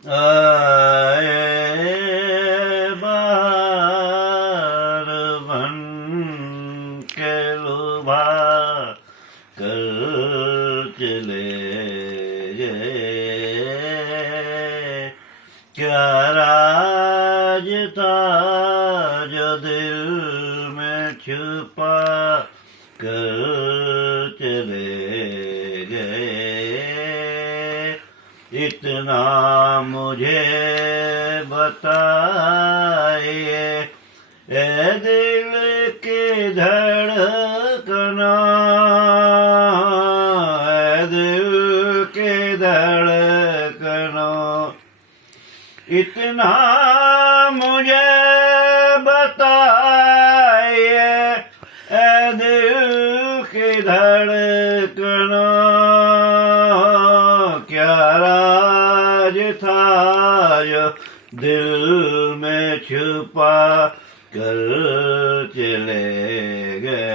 आए बाहर बन के लुभा कर चले गए। क्या राज था जो दिल में छुपा कर चले गए। इतना मुझे बताइए ए दिल की धड़कना, ए दिल की धड़कना। इतना मुझे बताइए ए दिल की धड़कना। क्या राज था जो दिल में छुपा कर चले गए।